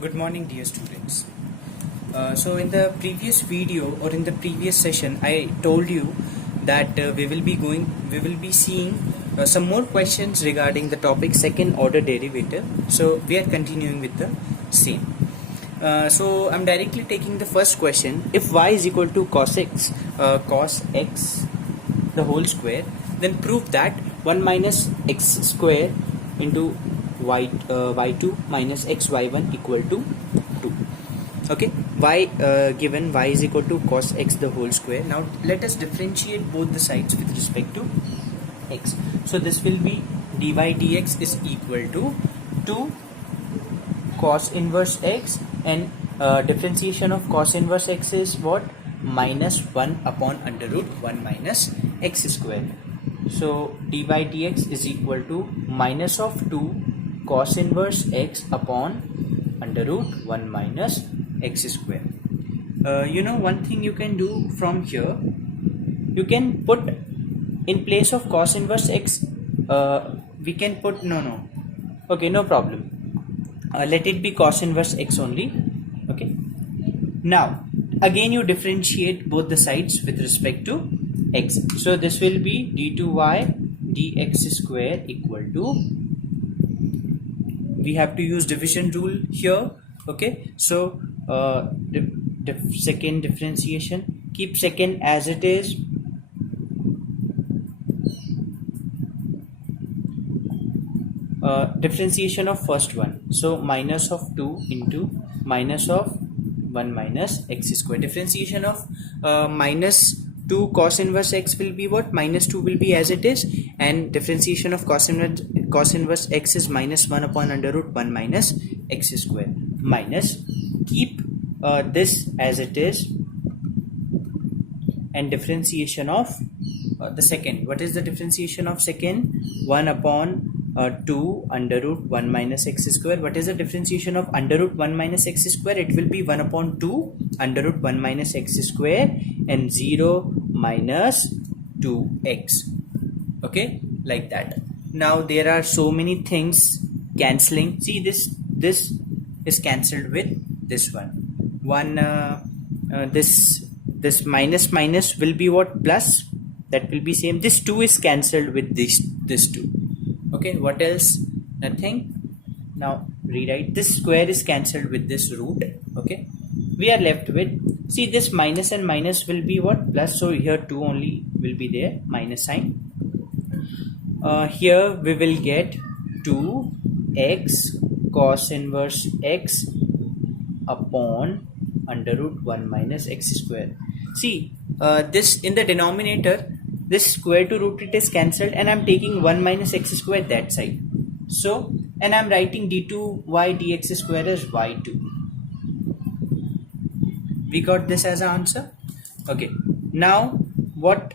Good morning, dear students. So in the previous video or in the previous session, I told you that we will be seeing some more questions regarding the topic second order derivative. So we are continuing with the same. So I'm directly taking the first question. If y is equal to cos x the whole square, then prove that 1 minus x square into y2 minus xy1 equal to 2. Okay, given y is equal to cos x the whole square. Now let us differentiate both the sides with respect to x. So this will be dy dx is equal to 2 cos inverse x, and differentiation of cos inverse x is what? Minus 1 upon under root 1 minus x square. So dy dx is equal to minus of 2 cos inverse x upon under root 1 minus x square. One thing you can do from here, you can put in place of cos inverse x, we can put okay, no problem, let it be cos inverse x only. Okay, now again you differentiate both the sides with respect to x. So this will be d2y dx square equal to, we have to use division rule here. Okay, so the second differentiation, keep second as it is, differentiation of first one, so minus of 2 into minus of 1 minus x square. Differentiation of minus 2 cos inverse x will be what? Minus 2 will be as it is, and differentiation of cos inverse x is minus 1 upon under root 1 minus x square, minus, keep this as it is, and differentiation of the second. What is the differentiation of second? 1 upon 2 under root 1 minus x square. What is the differentiation of under root 1 minus x square? It will be 1 upon 2 under root 1 minus x square and 0 minus 2x. Okay, like that. Now there are so many things cancelling. See, this is cancelled with this one. This minus will be what? Plus. That will be same. This 2 is cancelled with this 2. Okay, what else? Nothing. Now rewrite, this square is cancelled with this root. Okay, we are left with, see, this minus and minus will be what? Plus. So here 2 only will be there, minus sign. Here we will get 2x cos inverse x upon under root 1 minus x square. See, this in the denominator, this square to root it is cancelled, and I'm taking 1 minus x square that side. So, and I'm writing d2y dx square as y2. We got this as an answer. Okay, now what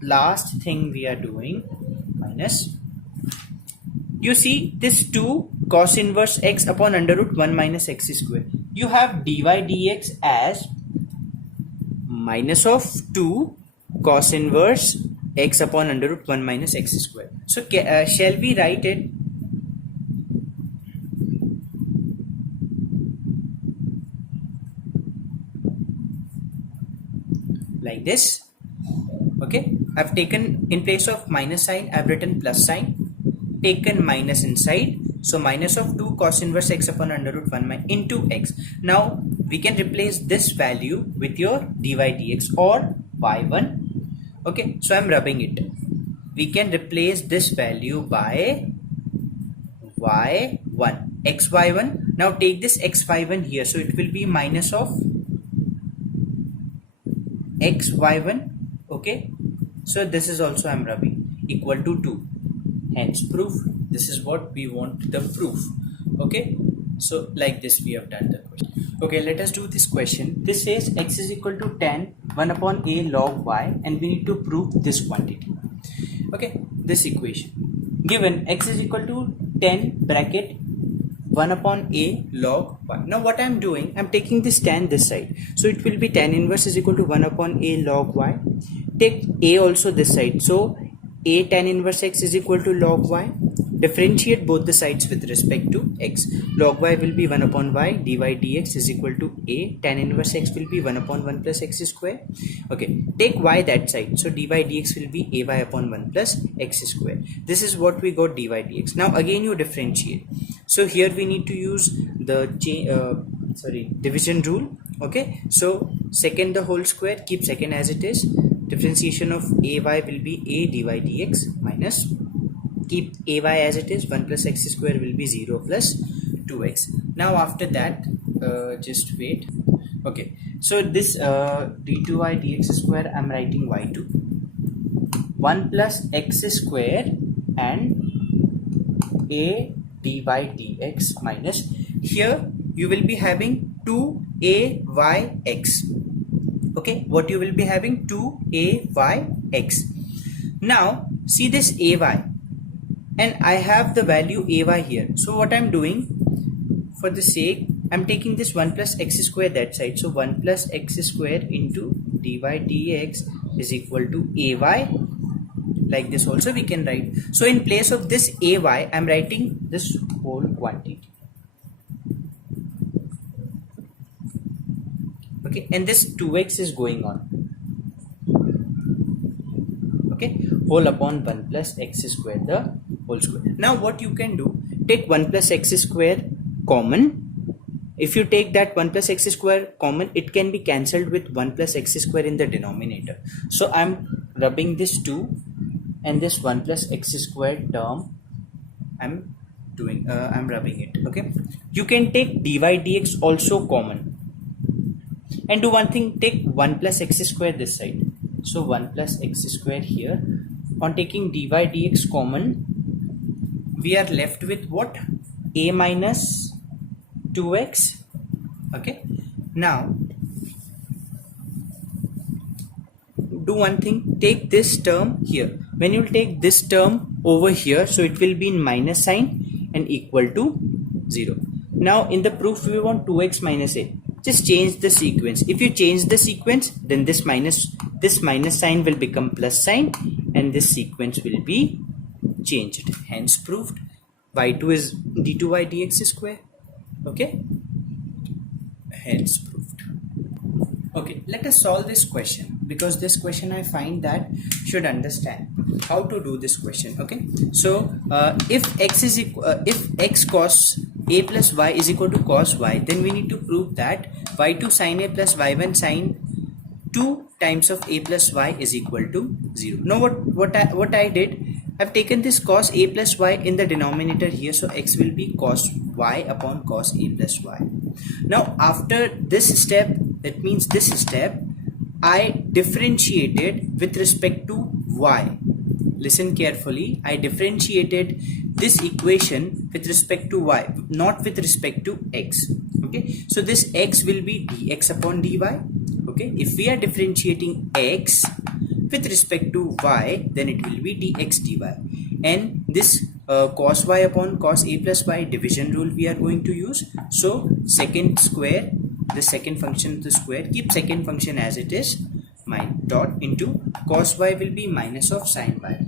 last thing we are doing? Minus, you see this 2 cos inverse x upon under root 1 minus x square. You have dy dx as minus of 2 cos inverse x upon under root 1 minus x square. So shall we write it like this? Okay, I've taken, in place of minus sign, I've written plus sign, taken minus inside. So minus of 2 cos inverse x upon under root 1 into x. Now we can replace this value with your dy dx or y1. Okay, so I'm rubbing it. We can replace this value by y1, xy1. Now take this xy1 here, so it will be minus of xy1. Okay, so this is also I'm rubbing, equal to 2. Hence proof. This is what we want, the proof. Okay, so like this we have done the question. Okay, let us do this question. This says x is equal to tan 1 upon a log y, and we need to prove this quantity. Okay, this equation given x is equal to 10 bracket 1 upon a log y. Now what I am doing, I am taking this tan this side, so it will be tan inverse is equal to 1 upon a log y. Take a also this side, so a tan inverse x is equal to log y. differentiate both the sides with respect to x. Log y will be 1 upon y, dy dx is equal to a. Tan inverse x will be 1 upon 1 plus x square. Okay, take y that side, so dy dx will be ay upon 1 plus x square. This is what we got, dy dx. Now again you differentiate, so here we need to use the division rule. Okay, so second the whole square, keep second as it is. Differentiation of ay will be a dy dx minus, keep ay as it is, 1 plus x square will be 0 plus 2x. Now after that, just wait. Okay, so this d2y dx square I'm writing y2, 1 plus x square and a dy dx minus, here you will be having 2ayx. Okay, what you will be having, 2ayx. Now see this ay, and I have the value ay here. So what I'm doing, for the sake, I'm taking this 1 plus x square that side, so 1 plus x square into dy dx is equal to ay. Like this also we can write. So in place of this ay, I'm writing this whole quantity. Okay, and this 2x is going on. Okay, whole upon 1 plus x square, the whole square. Now what you can do, take 1 plus x square common. If you take that 1 plus x square common, it can be cancelled with 1 plus x square in the denominator. So I'm rubbing this 2 and this 1 plus x square term, I'm rubbing it. Okay, you can take dy dx also common, and do one thing, take 1 plus x square this side, so 1 plus x square here. On taking dy dx common, we are left with what, a minus 2x. Okay, now do one thing, take this term here. When you take this term over here, so it will be in minus sign and equal to 0. Now in the proof we want 2x minus a. Just change the sequence. If you change the sequence, then this minus sign will become plus sign and this sequence will be changed. Hence proved. Y2 is d2y dx square. Okay, hence proved. Okay, let us solve this question, because this question I find that should understand how to do this question. Okay, so if x is if x cos a plus y is equal to cos y, then we need to prove that y2 sin a plus y1 sin 2 times of a plus y is equal to 0. Now what I did, I've taken this cos a plus y in the denominator here, so x will be cos y upon cos a plus y. Now after this step, that means this step, I differentiated with respect to y. Listen carefully, I differentiated this equation with respect to y, not with respect to x. Okay, so this x will be dx upon dy. Okay, if we are differentiating x with respect to y, then it will be dx dy, and this cos y upon cos a plus y division rule we are going to use. So second square, the second function of the square, keep second function as it is, dot into cos y will be minus of sin y.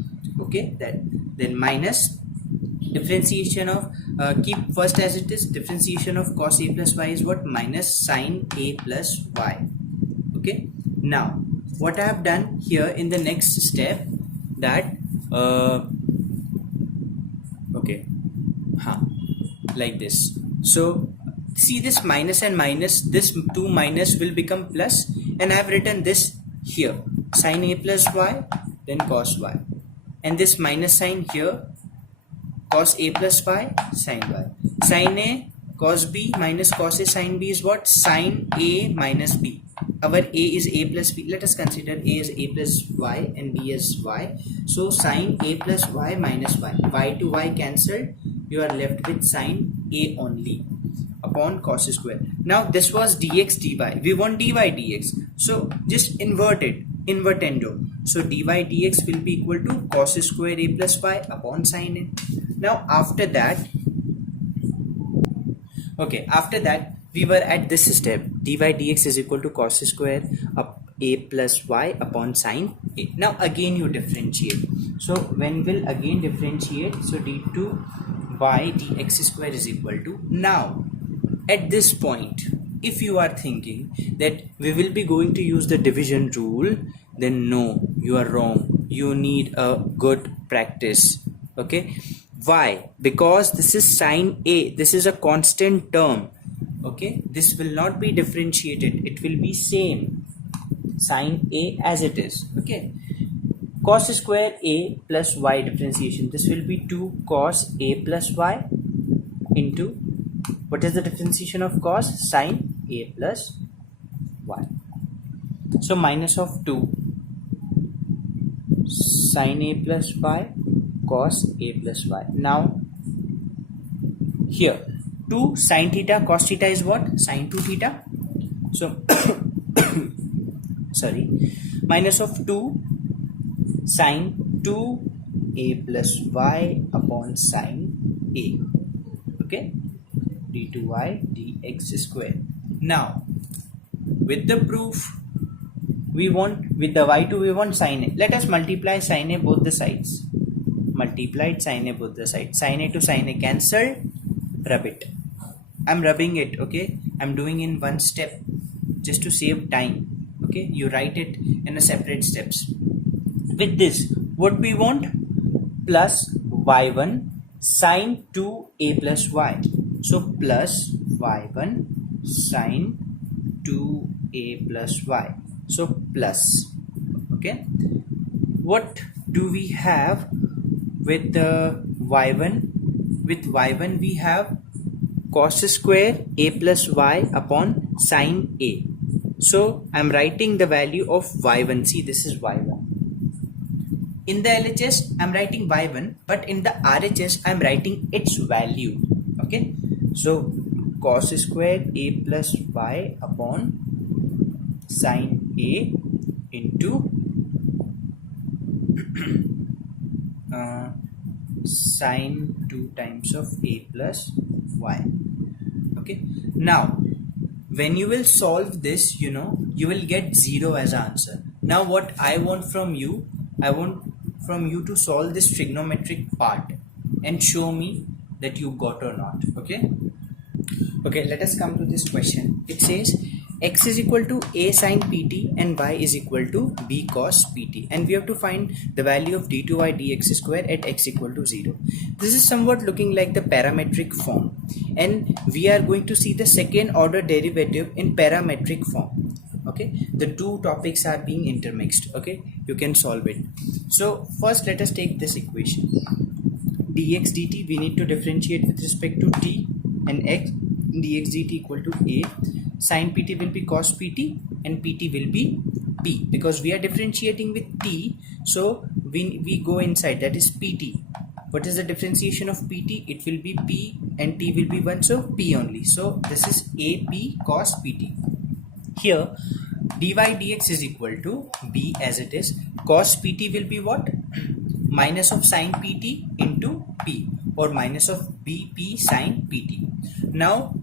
Okay, then minus differentiation of keep first as it is, differentiation of cos a plus y is what, minus sin a plus y. Okay, now what I have done here in the next step, that okay, like this. So see this minus and minus, this 2 minus will become plus, and I have written this here, sin a plus y, then cos y, and this minus sign here, cos a plus y, sin y. Sin a cos b minus cos a sin b is what, sin a minus b. Our a is a plus b. Let us consider a is a plus y and b is y. So sin a plus y minus y to y cancelled, you are left with sin a only upon cos square. Now this was dx dy, we want dy dx, so just invert it, invertendo. So dy dx will be equal to cos square a plus y upon sin a. Now after that, okay, after that we were at this step, dy dx is equal to cos square up a plus y upon sine a. Now again you differentiate. So when we'll again differentiate, so d2y dx square is equal to, now at this point, if you are thinking that we will be going to use the division rule, then no, you are wrong. You need a good practice. Okay, why? Because this is sine a, this is a constant term. Okay, this will not be differentiated, it will be same sine a as it is. Okay, cos square a plus y differentiation, this will be 2 cos a plus y into, what is the differentiation of cos? Sine a plus y. So minus of 2 sine a plus y cos a plus y. Now here 2 sine theta cos theta is what? Sine 2 theta. So sorry, minus of 2 sine 2 a plus y upon sine a. Okay, d2y dx square. Now with the proof, we want, with the y2 we want sine a. Let us multiply sine a both the sides. Multiplied sine a both the sides. Sine a to sine a cancel. Rub it. I'm rubbing it. Okay, I'm doing in one step just to save time. Okay, you write it in a separate steps. With this, what we want? Plus y1 sine 2a plus y. So plus y1 sine 2a plus y. So plus. Okay, what do we have with the y1? With y1 we have cos square a plus y upon sine a. So I'm writing the value of y1. See, this is y1. In the LHS I'm writing y1, but in the RHS I'm writing its value. Okay, so cos square a plus y upon sine a into sine 2 times of a plus y. Okay, now when you will solve this, you will get 0 as answer. Now what I want from you, I want from you to solve this trigonometric part and show me that you got or not. Okay, let us come to this question. It says x is equal to a sine pt and y is equal to b cos pt, and we have to find the value of d2y dx square at x equal to 0. This is somewhat looking like the parametric form, and we are going to see the second order derivative in parametric form. Okay, the two topics are being intermixed. Okay, you can solve it. So first let us take this equation. Dx dt we need to differentiate with respect to t, and x dx dt equal to a. Sin pt will be cos pt and pt will be p, because we are differentiating with t, so we go inside, that is pt. What is the differentiation of pt? It will be p and t will be 1, so p only. So this is ap cos pt. Here dy dx is equal to b as it is. Cos pt will be what? Minus of sin pt into p, or minus of bp sin pt. Now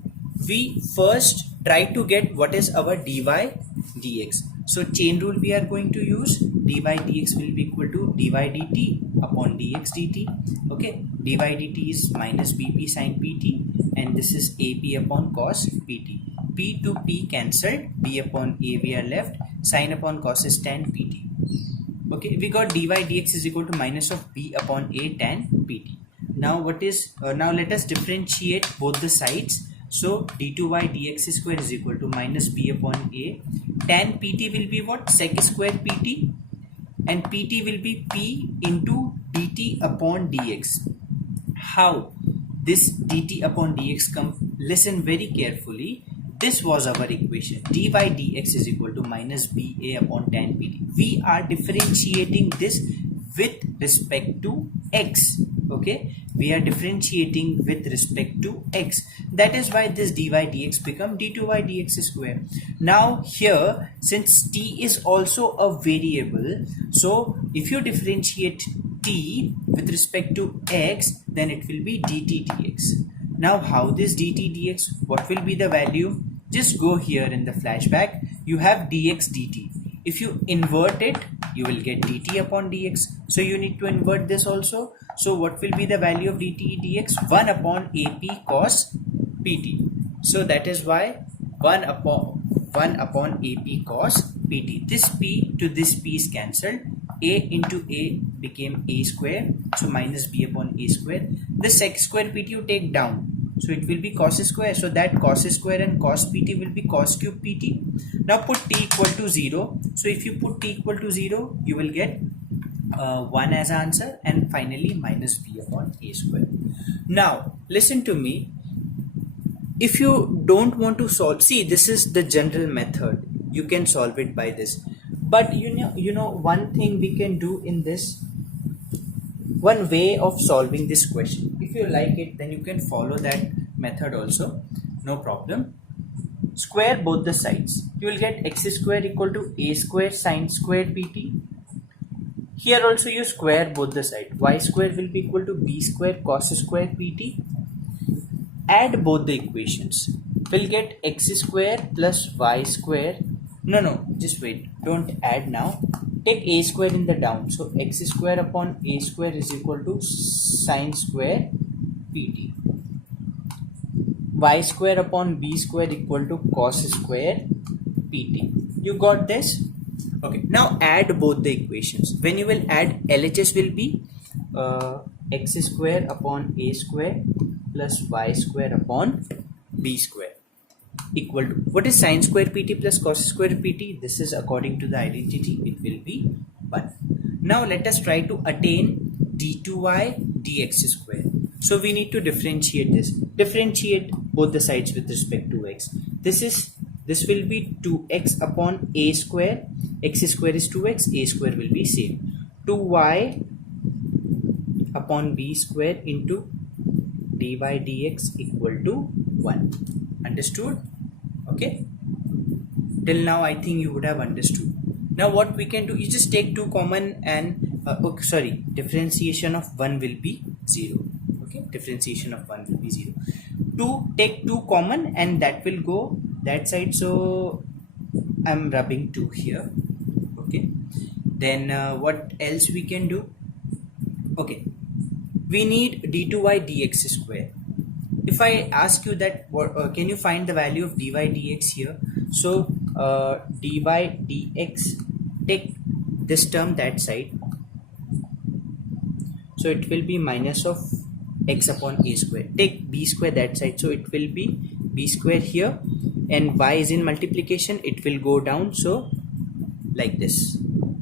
we first try to get what is our dy dx. So chain rule we are going to use. Dy dx will be equal to dy dt upon dx dt. Okay, dy dt is minus bp sin pt, and this is ap upon cos pt. P to p cancelled, b upon a we are left, sin upon cos is tan pt. Okay, we got dy dx is equal to minus of b upon a tan pt. Now what is now let us differentiate both the sides. So d2y dx square is equal to minus b upon a. Tan pt will be what? Sec square pt, and pt will be p into dt upon dx. How this dt upon dx come? Listen very carefully. This was our equation. Dy dx is equal to minus ba upon tan pt. We are differentiating this with respect to x. Okay, we are differentiating with respect to x. That is why this dy dx become d2y dx square. Now here, since t is also a variable, so if you differentiate t with respect to x, then it will be dt dx. Now how this dt dx, what will be the value? Just go here in the flashback. You have dx dt. If you invert it, you will get dt upon dx. So you need to invert this also. So what will be the value of dt dx? 1 upon ap cos pt. So that is why 1 upon ap cos pt. This p to this p is cancelled. A into a became a square, so minus b upon a square. This sec square pt you take down, so it will be cos square. So that cos square and cos pt will be cos cube pt. Now put t equal to 0. So if you put t equal to 0, you will get 1 as answer, and finally minus b upon a square. Now listen to me. If you don't want to solve, see, this is the general method. You can solve it by this. But you know one thing we can do in this, one way of solving this question. If you like it, then you can follow that method also. No problem. Square both the sides. You will get x square equal to a square sine square pt. Here also you square both the sides. Y square will be equal to b square cos square pt. Add both the equations. We'll get x square plus y square. No, just wait. Don't add now. Take a square in the down. So x square upon a square is equal to sine square pt. Y square upon b square equal to cos square pt. You got this? Okay. Now add both the equations. When you will add, LHS will be x square upon a square plus y square upon b square equal to, what is sine square pt plus cos square pt? This is according to the identity, it will be 1. Now let us try to attain d2y dx square. So we need to differentiate this. Differentiate both the sides with respect to x. This will be 2x upon a square. X square is 2x, a square will be same. 2y upon b square into dy dx equal to 1. Understood? Okay, till now I think you would have understood. Now what we can do is just take 2 common and differentiation of 1 will be 0. Okay, differentiation of 1 will be 0. Take 2 common and that will go that side, so I'm rubbing 2 here. Okay, then what else we can do? Okay, we need d2y dx square. If I ask you that, can you find the value of dy dx here? So dy dx, take this term that side. So it will be minus of x upon a square. Take b square that side. So it will be b square here, and y is in multiplication. It will go down. So like this.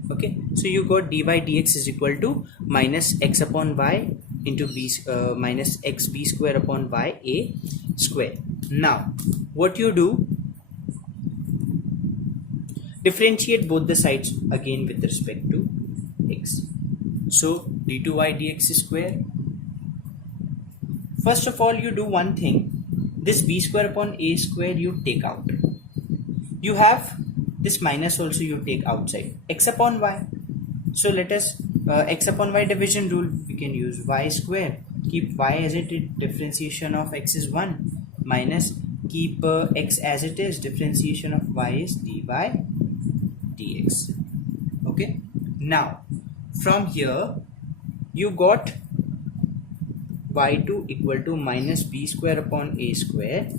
Okay. So you got dy dx is equal to minus x upon y into b minus x b square upon y a square. Now what you do, differentiate both the sides again with respect to x. So d2y dx square. First of all, you do one thing. This b square upon a square you take out. You have this minus also you take outside. X upon y. So let us x upon y division rule, we can use y square. Keep y as it is, differentiation of x is 1, minus keep x as it is, differentiation of y is dy dx. Okay, now from here you got y2 equal to minus b square upon a square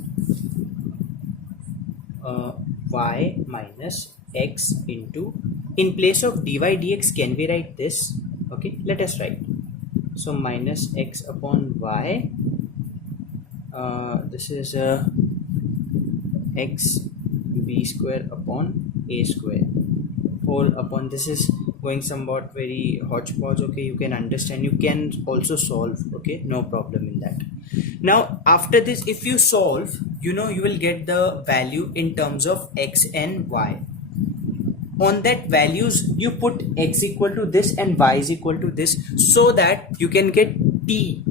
y minus x into, in place of dy dx can we write this? Okay, let us write. So minus x upon y, this is x b square upon a square whole upon, this is going somewhat very hodgepodge. Okay, you can understand, you can also solve. Okay, no problem in that. Now after this, if you solve, you will get the value in terms of x and y. On that values you put x equal to this and y is equal to this, so that you can get t.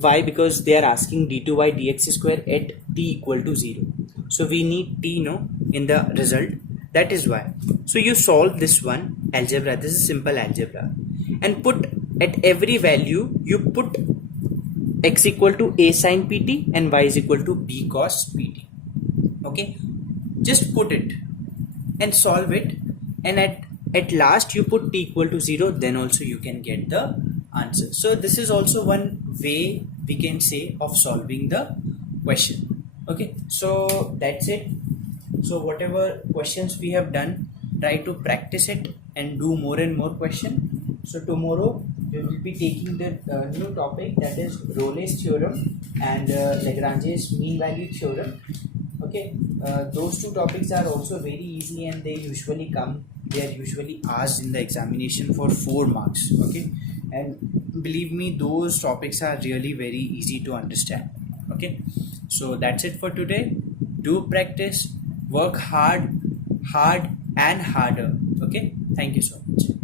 Why? Because they are asking d2y dx square at t equal to 0. So we need t in the result. That is why. So you solve this one algebra. This is simple algebra, and put at every value you put x equal to a sin pt and y is equal to b cos pt. Okay, just put it. and solve it, and at last you put t equal to 0, then also you can get the answer. So this is also one way we can say of solving the question. Okay, so that's it. So whatever questions we have done, try to practice it and do more and more question. So tomorrow we will be taking the new topic, that is Rolle's theorem and Lagrange's mean value theorem. Okay, those two topics are also very easy, and they are usually asked in the examination for 4 marks. Okay, and believe me, those topics are really very easy to understand. Okay, so that's it for today. Do practice, work hard and harder. Okay, thank you so much.